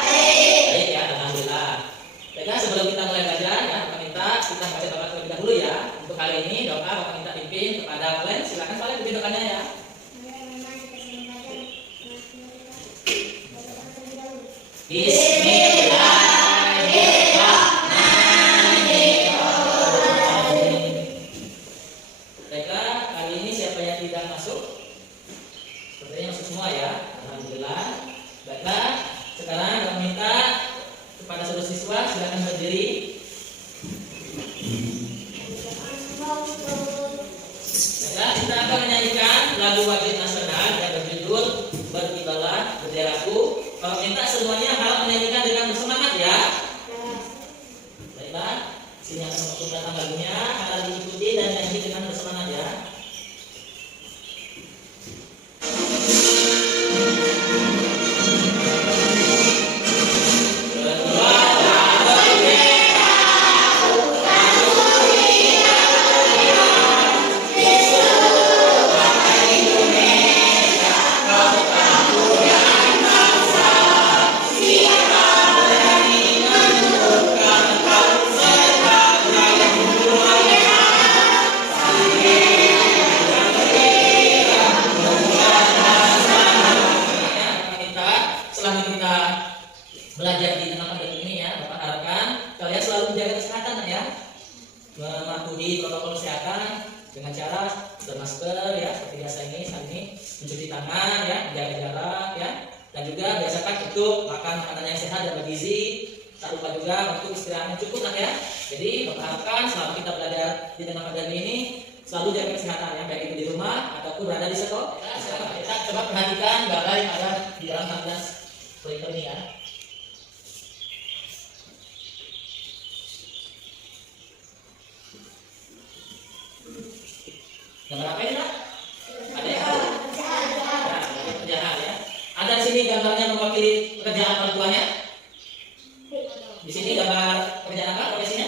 Baik ya, alhamdulillah. Baiklah, sebelum kita mulai belajar ya, Bapak minta kita baca doa terlebih dahulu ya. Untuk kali ini doa Bapak minta pimpin kepada kalian. Silakan kalian pimpin doanya ya. Bismillahirrahmanirrahim. Baiklah, kali ini siapa yang tidak masuk? Sepertinya masuk semua ya. Alhamdulillah. Baiklah, sekarang kami minta kepada seluruh siswa silakan berdiri. Baiklah, kita akan menyanyikan lagu wajib nasional yang berjudul Berkibarlah Benderaku. Kalau minta semuanya harus menyanyikan dengan bersemangat ya. Baiklah, sini akan waktu datang lagunya, harus diikuti dan nyanyi dengan bersemangat ya. Belajar di tengah pandemi ini ya, Bapak harapkan kalian selalu menjaga kesehatan ya, mematuhi protokol kesehatan dengan cara bermasker ya, seperti biasa ini, saat ini mencuci tangan ya, menjaga jarak ya, dan juga biasakan untuk makan makanan yang sehat dan bergizi. Tak lupa juga untuk istirahat yang cukup lah ya. Jadi Bapak harapkan selama kita belajar di tengah pandemi ini selalu jaga kesehatan ya, baik itu di rumah ataupun berada di sekolah. Kita coba perhatikan gambar yang ada di dalam 14 proyektor ini ya. Gambar apa ini Pak? Ada ya? Pekerjaan ya. Ada di sini gambarnya mewakili pekerjaan orang tuanya. Di sini gambar pekerjaan apa profesinya?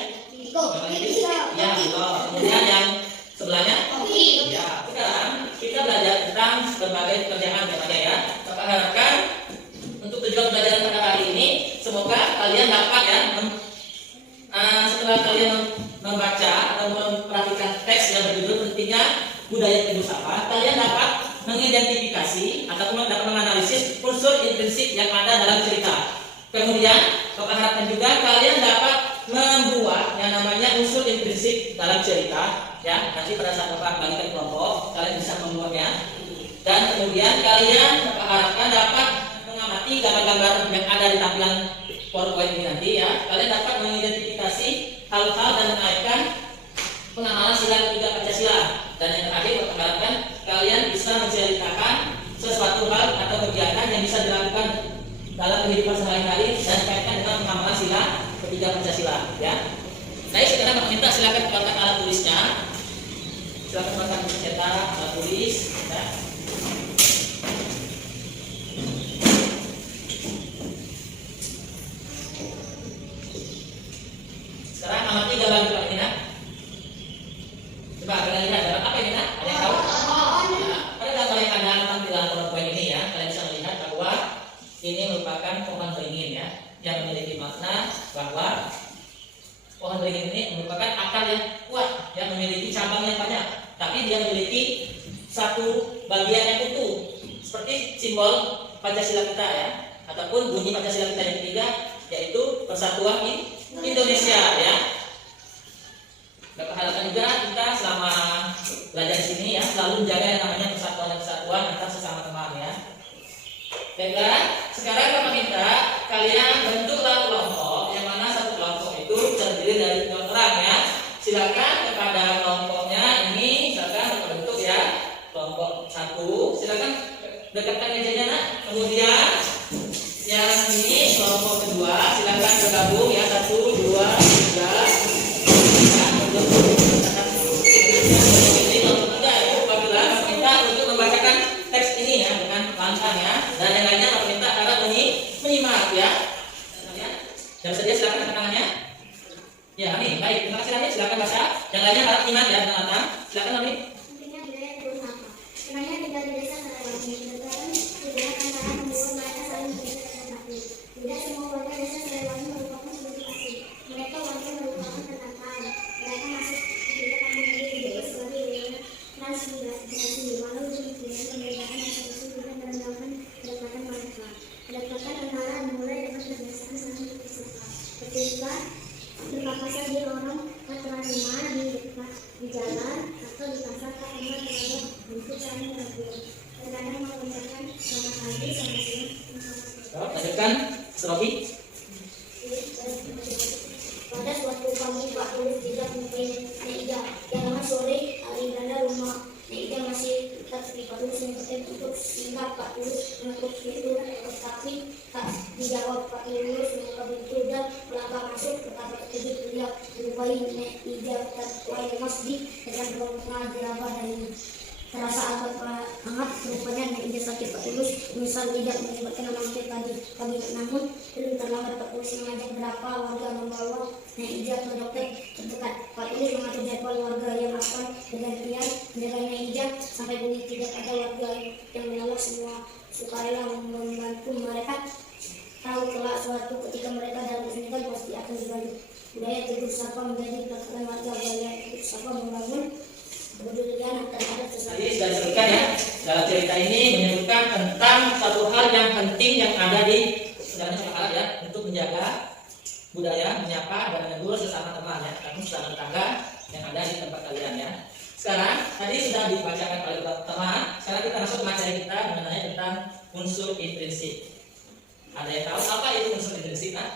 Ya, kemudian yang sebelahnya? Ya, sekarang kita belajar tentang berbagai pekerjaan ya. Bapak harapkan untuk tujuan pelajaran pada hari ini semoga kalian dapat ya setelah kalian membaca atau memperhatikan teks yang berjudul pentingnya budaya kehidupan, kalian dapat mengidentifikasi ataupun dapat menganalisis unsur intrinsik yang ada dalam cerita. Kemudian Bapak harapkan juga kalian dapat membuat yang namanya unsur intrinsik dalam cerita ya. Nanti pada saat Bapak bagikan kelompok kalian bisa membuatnya. Dan kemudian kalian Bapak harapkan dapat mengamati gambar-gambar yang ada di tampilan PowerPoint ini nanti ya. Kalian dapat mengidentifikasi hal-hal dan mengaitkan pengamalan sila ketiga Pancasila. Dan yang terakhir Bapak harapkan kalian bisa menceritakan sesuatu hal atau kegiatan yang bisa dilakukan dalam kehidupan sehari-hari dan dikaitkan dengan pengamalan sila ketiga Pancasila ya. Baik, sekarang Bapak minta silakan keluarkan alat tulisnya. Silakan keluarkan buku cetak, alat tulis ya. Sekarang amati gambar Bapak ini nak. Coba kalian lihat gambar apa ini nak? Ada yang tahu? Nah, pada gambar yang ada tampilan PowerPoint ini ya, kalian bisa melihat bahwa ini merupakan pohon beringin ya, yang memiliki makna bahwa pohon beringin ini merupakan akar yang kuat, yang memiliki cabang yang banyak, tapi dia memiliki satu bagian yang utuh, seperti simbol Pancasila kita ya, ataupun bunyi Pancasila kita yang ketiga, yaitu Persatuan Indonesia ya. Bapak harapkan juga kita selama belajar di sini ya selalu menjaga yang namanya persatuan dan kesatuan antar sesama teman ya. Baiklah, sekarang Bapak minta kalian bentuklah kelompok yang mana satu kelompok itu terdiri dari 2 orang ya. Silakan kepada kelompoknya ini, silakan Bapak bentuk ya. Kelompok 1, silakan dekatkan mejanya nak. Kemudian yang ini kelompok kedua, silakan bergabung ya 1, 2, 3. Ini kelompok 3 ya. Apabila Bapak minta untuk membacakan teks ini ya dengan lantang ya. Dan yang lainnya Bapak minta harap menyimak ya. Dan bersedia silakan angkat tangannya. Ya, Amin. Baik, terima kasih Amin. Silakan baca. Yang lainnya harap menyimak ya dengan lantang. Silakan Amin. Pentingnya budaya berusaha. Sebenarnya tinggal di desa tidak lagi. Tetapi budaya antara membuat mereka saling berbeda dan berbeda. Tidak semua Terkadang mengucapkan selamat pagi, selamat siang, Kalau lanjutkan, Robi. pada suatu pagi Pak Tulus tidak mempunyai Naida. Jangan sore hari berada rumah Naida masih tetap di Pak Tulus menyempatkan untuk singgah. Pak Tulus mengetuk pintu tetapi tak dijawab. Pak Tulus membuka pintu dan melangkah masuk. Betapa terkejut beliau menjumpai Naida tertuai lemas di dekat ruang jerabah dari terasa agak hangat. Rupanya Naida sakit. Pak Tulus menyesal tidak menyebutkan nama Naida tadi. Namun belum terlambat. Pak Tulus mengajak beberapa warga membawa Naida ke dokter terdekat. Pak Tulus mengatur jadwal warga yang akan bergantian menjaga Naida sampai pulih. Tidak ada warga yang menolak, semua sukarela membantu mereka. Tahu kelak suatu ketika mereka dalam kesulitan pasti akan dibantu. Budaya tegur sapa menjadi pelaksanaan warga. Budaya tegur sapa membangun kepedulian terhadap sesama. Tadi sudah disebutkan ya, dalam cerita ini menyebutkan tentang satu hal yang penting yang ada di dalam masyarakat ya, untuk menjaga budaya menyapa dan menegur sesama teman ya, kamu sesama tetangga yang ada di tempat kalian ya. Sekarang tadi sudah dibacakan oleh teman. Sekarang kita masuk ke materi kita mengenai tentang unsur intrinsik. Ada yang tahu apa itu unsur intrinsik? Nah,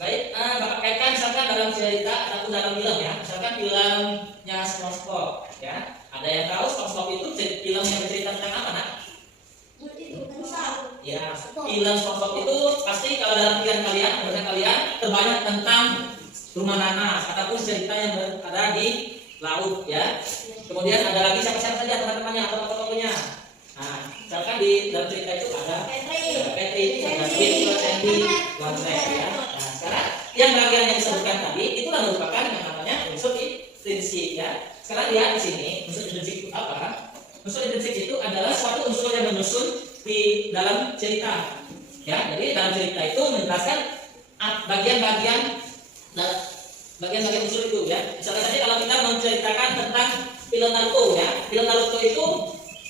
baik, Bapak kaitkan misalkan dalam cerita ataupun dalam film ya, misalkan filmnya SpongeBob ya. Ada yang tahu SpongeBob itu film yang bercerita tentang apa? Nah, ya, film SpongeBob itu pasti kalau dalam pikiran kalian, menurut kalian terbanyak tentang rumah nanas ataupun cerita yang berada di laut ya. Kemudian ada lagi siapa-siapa saja teman-temannya atau tokoh-tokohnya. Nah, misalkan di dalam cerita itu ada Patrick, ada Steve, Sandy, Gonzales ya. Nah, sekarang yang bagian yang disebutkan tadi itulah merupakan yang namanya unsur intrinsik ya. Sekarang lihat di sini unsur intrinsik itu apa? Unsur intrinsik itu adalah suatu unsur yang menyusun di dalam cerita ya. Jadi dalam cerita itu menjelaskan bagian-bagian unsur itu ya. Misalnya saja kalau kita menceritakan tentang film Naruto ya, film Naruto itu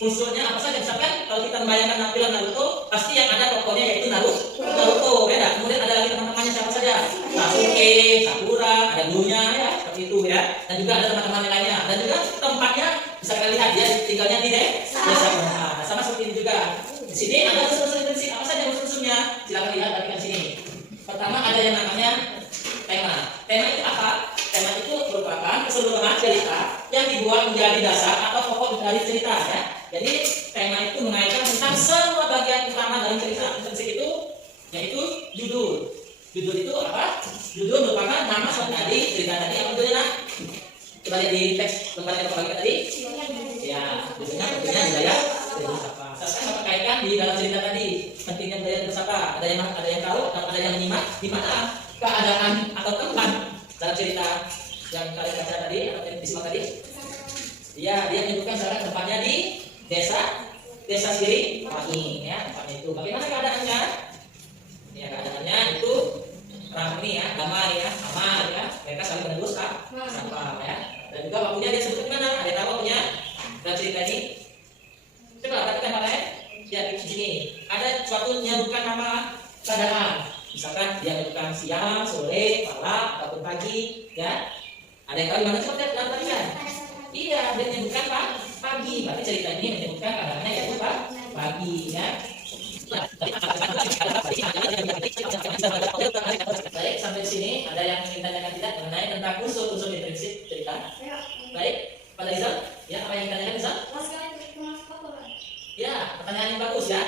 unsurnya apa saja? Misalkan kalau kita membayangkan film Naruto, pasti yang ada tokohnya yaitu Naruto ya. Kemudian ada lagi teman-temannya siapa saja? Sasuke, Sakura, ada gurunya ya, seperti itu ya. Dan juga ada teman-teman yang lainnya. Dan juga tempatnya bisa kita lihat dia tinggalnya di desa. Nah, sama seperti ini juga. Di sini ada unsur-unsur intrinsik. Apa saja unsur-unsurnya? Silakan lihat perhatikan sini. Pertama ada yang namanya tema. Tema itu apa? Tema itu merupakan keseluruhan cerita yang dibuat menjadi dasar atau pokok dari cerita ya. Jadi tema itu mengaitkan tentang semua bagian utama dalam cerita. Intrinsik itu yaitu judul. Judul itu apa? Judul merupakan nama dari cerita tadi. Apa judulnya? Coba lihat di teks lembar yang kita tadi. Ya, judulnya pentingnya budaya bersapa. Sekarang Bapak kaitkan di dalam cerita tadi pentingnya budaya bersapa. Ada yang tahu atau ada yang menyimak di mana keadaan atau tempat dalam cerita yang kalian baca tadi atau yang disimak tadi? Iya, dia menyebutkan sekarang tempatnya di desa Siri Wangi ya, tempatnya itu. Bagaimana keadaannya? Ya, keadaannya itu ramai ya, damai ya, aman ya. Mereka saling menegur sampah ya. Dan juga waktunya dia sebut di mana? Ada yang tahu waktunya dalam cerita ini? Coba perhatikan Pak ya. Ya di sini ada suatu menyebutkan nama keadaan. Misalkan dia menyebutkan siang, sore, malam ataupun pagi ya. Ada yang tahu di mana? Coba lihat dalam perhatikan. Iya, dia menyebutkan pagi. Berarti cerita ini menyebutkan keadaannya yaitu pagi ya. Baik, sampai sini ada yang ingin tanyakan tidak mengenai tentang unsur-unsur intrinsik cerita? Baik, Pak Rizal, ya apa yang ditanyakan Rizal? Ya, pertanyaan yang bagus ya.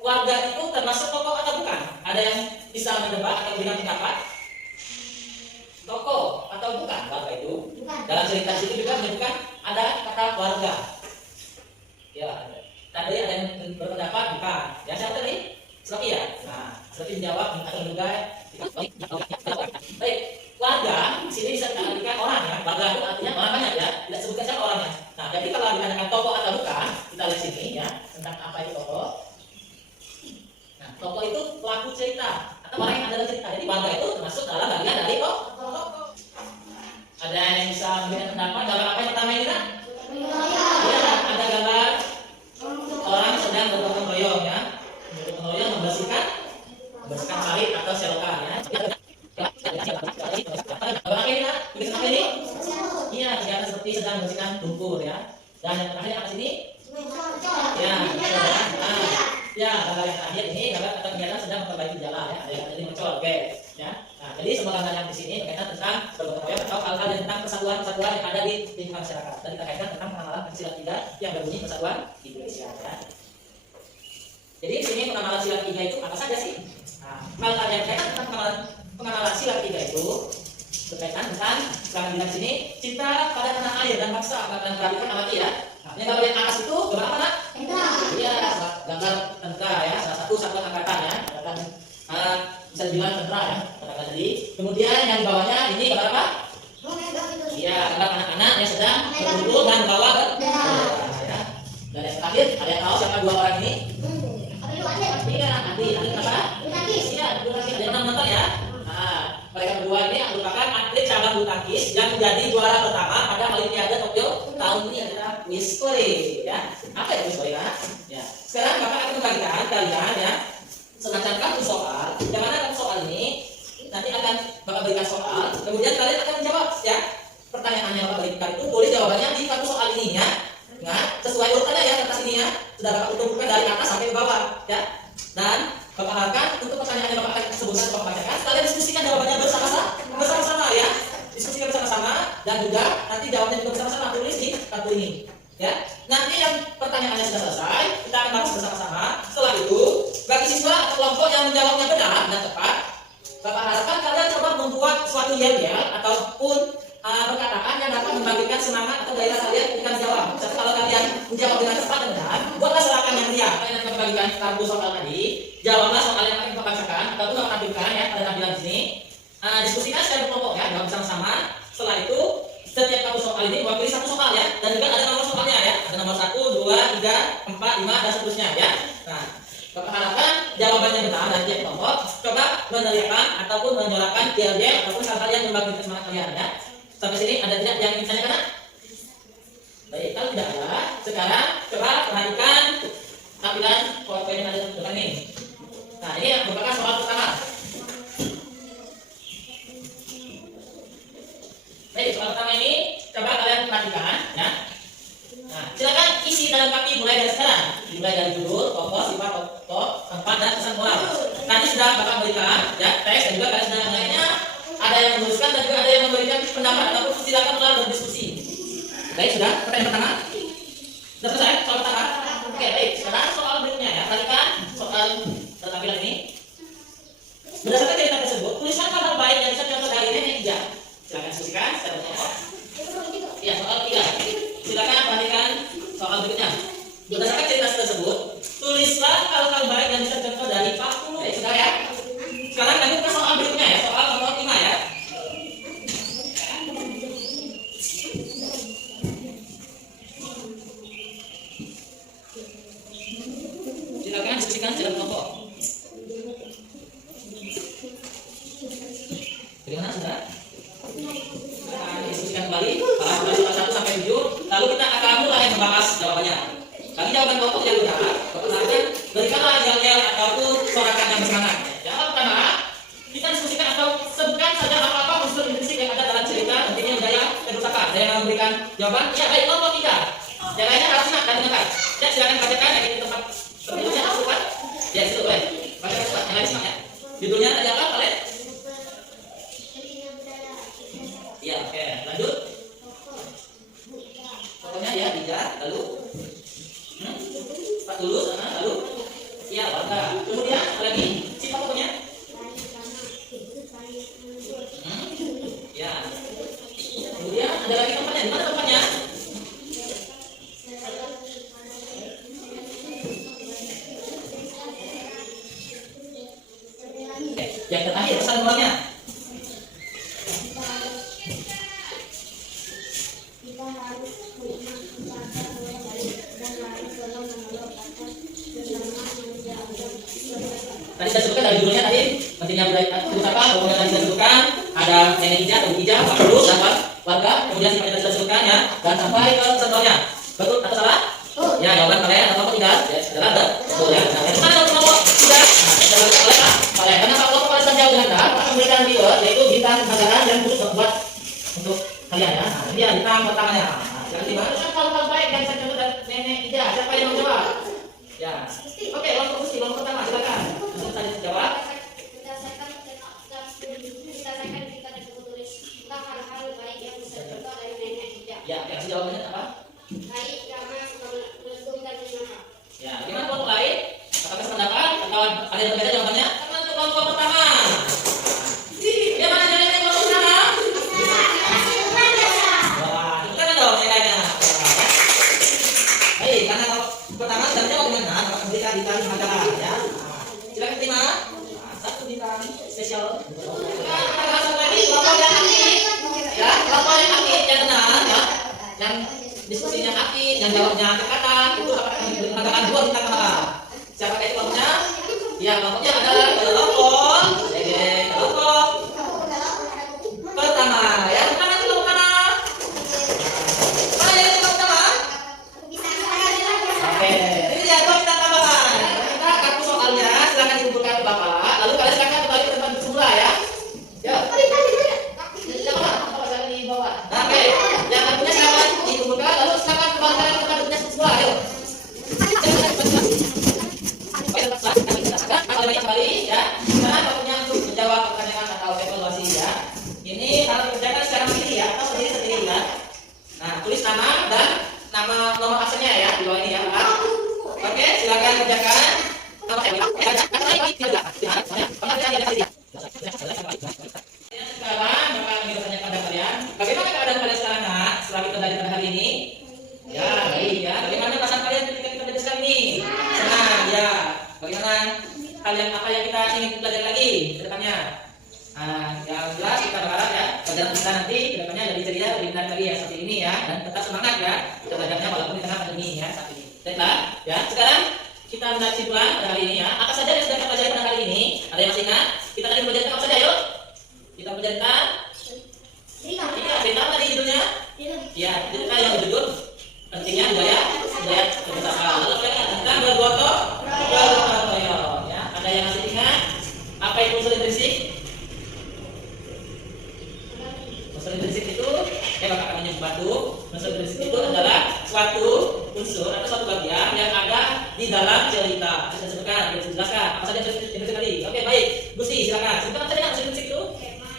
Warga itu termasuk tokoh atau bukan? Ada yang bisa mendebat atau bilang pendapat? Tokoh atau bukan warga itu? Dalam cerita itu juga menyebutkan ada kata warga. Ya, tadi ada yang berpendapat bukan. Ya, siapa tadi? Seperti ya. Nah, seperti menjawab atau menduga. Baik, warga di sini bisa kita artikan orang ya. Warga itu artinya orang banyak ya. Tidak sebutkan siapa orangnya. Nah, jadi kalau dikatakan tokoh atau bukan, kita lihat sini ya tentang apa itu tokoh. Nah, tokoh itu pelaku cerita atau orang yang ada dalam cerita. Jadi warga itu termasuk dalam bagian dari tokoh. Ada yang bisa memberikan pendapat gambar apa yang pertama ini kan? Ya, ada gambar orang sedang bergotong royong ya. Bergotong royong membersihkan parit atau selokan ya. Gambar apa ini kan? Tulis apa ini? Iya, kelihatan seperti sedang membersihkan lumpur ya. Dan yang terakhir apa sih? sedang memperbaiki jalan ya, ada yang jadi mencol, oke ya. Nah, jadi semua gambar yang di sini berkaitan tentang bergotong royong atau hal-hal yang tentang persatuan-persatuan yang ada di lingkungan masyarakat. Dan kita kaitkan tentang pengenalan Pancasila 3 yang berbunyi Persatuan Indonesia ya. Jadi di sini pengenalan sila 3 itu apa saja sih? Nah, hal-hal yang berkaitan tentang pengenalan sila 3 itu berkaitan tentang sekarang di sini cinta pada tanah air dan bangsa. Kalian perhatikan amati ya. Nah, ini gambar yang atas itu gambar apa nak? Tentara. Iya, gambar tentara ya, salah satu satuan angkatan ya, angkatan bisa dibilang tentara ya, katakan tadi. Kemudian yang di bawahnya ini gambar apa? Iya, gambar anak-anak yang sedang berkumpul dan membawa bendera. Ya. Dan yang terakhir, ada yang tahu siapa dua orang ini? Iya, Andi apa? Iya, bulu tangkis. Ada yang pernah nonton ya? Nah, mereka berdua ini merupakan atlet cabang bulu tangkis yang menjadi juara pertama pada Olimpiade Tokyo tahun ini adalah Miss Korea. Ya, apa itu Miss Korea? Ya, sekarang Bapak akan membagikan kalian ya semacam kartu soal. Yang mana kartu soal ini nanti akan Bapak berikan soal, kemudian kalian akan menjawab ya. Pertanyaannya Bapak berikan itu tulis jawabannya di kartu soal ini ya. Nah, sesuai urutannya ya kertas ini ya. Sudah Bapak kumpulkan dari atas sampai ke bawah ya. Dan Bapak harapkan untuk pertanyaan yang Bapak akan sebutkan Bapak bacakan, kalian diskusikan jawabannya bersama-sama ya. Diskusikan bersama-sama dan juga nanti jawabnya juga bersama-sama tulis di kartu ini. Ya, nanti yang pertanyaannya sudah selesai, kita akan bahas bersama-sama. Setelah itu, bagi siswa atau kelompok yang menjawabnya benar dan tepat, Bapak harapkan kalian coba membuat suatu yel-yel ataupun perkataan yang dapat membangkitkan semangat atau gairah kalian ketika menjawab. Jadi kalau kalian menjawab dengan cepat dan benar, buatlah silakan yang dia. Kalian akan membagikan kartu soal tadi, jawablah soal yang akan kita bacakan ataupun Bapak tampilkan ya pada tampilan di sini. Diskusikan secara berkelompok ya, jawab bersama-sama. Setelah itu setiap kartu soal ini mewakili satu soal ya, dan juga ada nomor soalnya ya, ada nomor 1, 2, 3, 4, 5 dan seterusnya ya. Nah, Bapak harapkan jawabannya benar dan tiap kelompok coba meneriakan ataupun menyorakan yel-yel ataupun hal-hal yang membangkitkan semangat kalian ya. Sampai sini ada tidak yang ingin ditanyakan? Baik, kalau tidak ada, sekarang coba perhatikan tampilan PowerPoint yang ada di depan ini. Nah, ini yang merupakan soal pertama. Baik, soal pertama ini coba kalian perhatikan ya. Nah, silakan isi dalam kaki mulai dari sekarang. Dimulai dari judul, tokoh, sifat tokoh, tempat dan kesan moral. Nanti sudah Bapak berikan ya teks dan juga kalian sudah lainnya. Ada yang menuliskan dan juga ada yang memberikan pendapat ataupun silakan mulai berdiskusi. Baik, sudah pertanyaan pertama. Sudah selesai soal pertama. Oke, baik. Sekarang soal berikutnya ya. Perhatikan soal tampilan ini. Berdasarkan cerita tersebut, tuliskan hal-hal baik yang bisa contoh dari ini yang hijau. Silakan diskusikan secara berkelompok. Ya, soal 3. Silakan perhatikan soal berikutnya. Berdasarkan cerita tersebut, tulislah hal-hal baik yang bisa contoh dari Pak Pulu. Sudah ya. Sekarang lanjut ke soal berikutnya ya, soal nomor 5 ya. Silakan diskusikan secara kelompok. Bagaimana saudara? Diskusikan kembali soal 1 sampai 7. Lalu kita akan mulai membahas jawabannya. Bagi jawaban kelompok yang benar, perhatikan berikanlah yel-yel ataupun sorakan yang bersemangat. Jawab pertama, kita diskusikan atau sebutkan saja apa-apa unsur intrinsik yang ada dalam cerita intinya budaya dan pusaka. Ada yang memberikan jawaban? Ya, baik, kelompok 3. Yang lainnya harus simak dan dengar. Ya, silakan bacakan yang ini tempat berikutnya cepat. Ya, situ boleh. Bacakan cepat. Yang lain simak ya. Judulnya tadi apa kalian? Ya, oke. Lanjut. Pokoknya ya, 3. Lalu Pak Tulus, lalu ya, warga. Kemudian apa lagi? Siapa pokoknya? Ya. Kemudian ada lagi tempatnya. Di mana tempatnya? Yang terakhir pesan moralnya. Tadi saya sebutkan dari judulnya tadi pentingnya budaya apa? Kemudian tadi saya sebutkan ada nenek hijau, ibu hijau, Pak Tulus, dan warga. Kemudian sifat tadi saya sebutkan ya, dan sampai ke contohnya. Betul atau salah? Ya, jawaban kalian atau tidak? Ya, sudah ada. Betul ya. Nah, yang mana kelompok sudah? Kalian karena Pak kelompok paling jauh dengan akan memberikan reward yaitu bintang penghargaan yang khusus buat untuk kalian ya. Nah, ini dia bintang pertamanya. Yang kedua, hal-hal baik yang saya contoh dari nenek hijau. Siapa yang mau jawab? Ya. Oke, kelompok pertama silakan. tadi jawab. Berdasarkan kita ada tulis tentang hal-hal baik yang bisa dicontoh dari nenek Ida. Ya, kasih jawabannya apa? Baik karena suka menentukan lingkungan. Ya, gimana kelompok lain? Apakah sependapat atau ada yang berbeda jawabannya? Teman kelompok pertama. Bagaimana jawabannya kelompok pertama? Wah, tepukan dong nilainya. Baik, karena pertama sebenarnya mau gimana? Berikan majalah ya. Silakan terima. Satu bintang spesial. Kita langsung lagi kelompok yang aktif. Ya, kelompok yang aktif yang benar ya. Yang diskusinya aktif, yang jawabnya terkata itu mengatakan 2 bintang kenapa? Siapa itu kelompoknya? Ya, kelompoknya adalah kelompok pertama. Ya, mana kelompok pertama? Mana yang kelompok pertama? Oke, ini dia 2 bintang tambahan. Kita kartu soalnya silakan dikumpulkan ke Bapak, lalu kalian silakan kembali ke tempat semula ya. Ya. Oke, yang kartunya silakan dikumpulkan, lalu silakan kembalikan ke tempatnya semula. Ayo. Kembali ya. Sekarang waktunya untuk menjawab pertanyaan atau evaluasi ya. Ini harus dikerjakan secara mandiri ya, atau sendiri ya. Nah, tulis nama dan nama nomor absennya ya di bawah ini ya, Pak. Oke, silakan kerjakan. Sekarang Bapak ingin bertanya kepada kalian, bagaimana keadaan kalian sekarang nak setelah kita belajar pada hari ini? Ya, baik ya. Bagaimana perasaan kalian ketika kita belajar sekali ini? Senang ya. Bagaimana kalian apa yang kita ingin belajar lagi ke depannya? Yang jelas kita berharap ya pelajaran kita nanti ke depannya lebih ceria, lebih menarik lagi ya seperti ini ya, dan tetap semangat ya kita belajarnya walaupun di tengah pandemi ya saat ini. Baiklah ya. Sekarang kita melihat kesimpulan pada hari ini ya. Apa saja yang sudah kita pelajari pada hari ini? Ada yang masih ingat? Kita tadi belajar apa saja yuk? Kita belajar tentang cerita apa tadi judulnya? Ya, cerita yang berjudul pentingnya budaya kebiasaan. Lalu tentang bergotong royong ya. Ada yang masih ingat apa itu unsur intrinsik? Unsur intrinsik itu Bapak akan menyebut unsur intrinsik itu adalah suatu unsur atau suatu bagian yang ada di dalam cerita. Bisa disebutkan, bisa dijelaskan apa saja unsur intrinsik tadi. Oke, baik. Gusti, silakan. Sebutkan apa saja unsur intrinsik itu?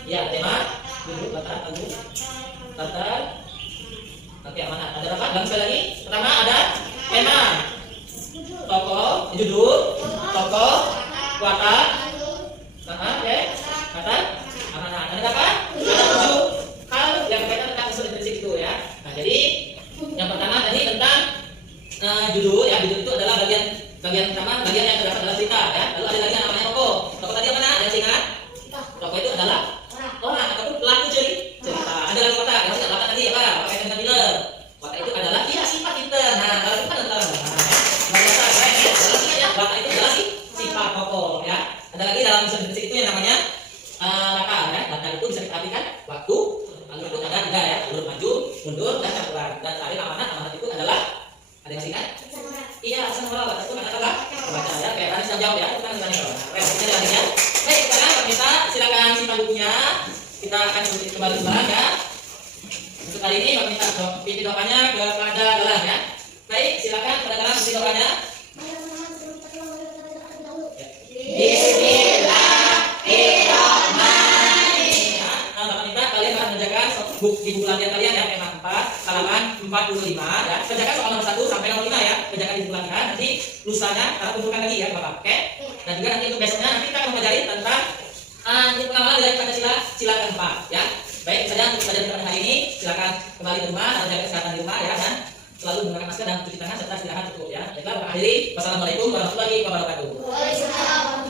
Ya, tema, duduk, latar, latar. Oke, mana? Ada apa? Dalam sekali lagi. Pertama ada tema, tokoh, judul, tokoh, watak. Oke, watak. Ada apa? Ada 7 hal yang berkaitan tentang unsur intrinsik itu ya. Nah, jadi yang pertama tadi tentang judul ya. Judul itu adalah bagian pertama, bagian yang terdapat dalam cerita ya. Lalu ada lagi yang namanya tokoh. Tokoh tadi apa? Ada ingat? Tokoh itu adalah orang ataupun pelaku cerita. Ada lagi watak. Yang tidak watak tadi apa? Pakai dengan dealer. Watak itu adalah sifat kita. Nah, kalau itu kan adalah watak itu adalah sifat pokok ya. Ada lagi dalam unsur intrinsik itu yang namanya latar ya. Latar itu bisa kita artikan waktu. Lalu itu ada 3 ya, urut maju, mundur, dan campuran. Dan tadi amanat itu adalah ada yang singkat? Iya, amanat itu kata-kata baca ya. Kayak tadi saya jawab ya, itu kan misalnya reaksinya lagi ya. Baik, sekarang kita silakan simpan bukunya. Kita akan kembali ya. Untuk kali ini Bapak minta pimpin doanya kepada Galang ya. Baik, silakan kepada Galang pimpin doanya. Bismillahirrahmanirrahim. Bapak minta kalian akan mengerjakan di buku latihan kalian ya, tema 4 halaman 45 ya. Kerjakan soal nomor 1 sampai nomor 5 ya. Kerjakan di buku latihan. Nanti lusanya kita kumpulkan lagi ya Bapak. Oke. Dan juga nanti untuk besoknya nanti kita akan mempelajari tentang pengenalan dari Pancasila sila keempat ya. Baik, saja untuk pelajaran pada hari ini silakan kembali ke rumah dan jaga kesehatan di rumah ya, dan selalu menggunakan masker dan cuci tangan serta istirahat cukup ya. Baiklah, Bapak akhiri. Wassalamualaikum warahmatullahi wabarakatuh. Waalaikumsalam.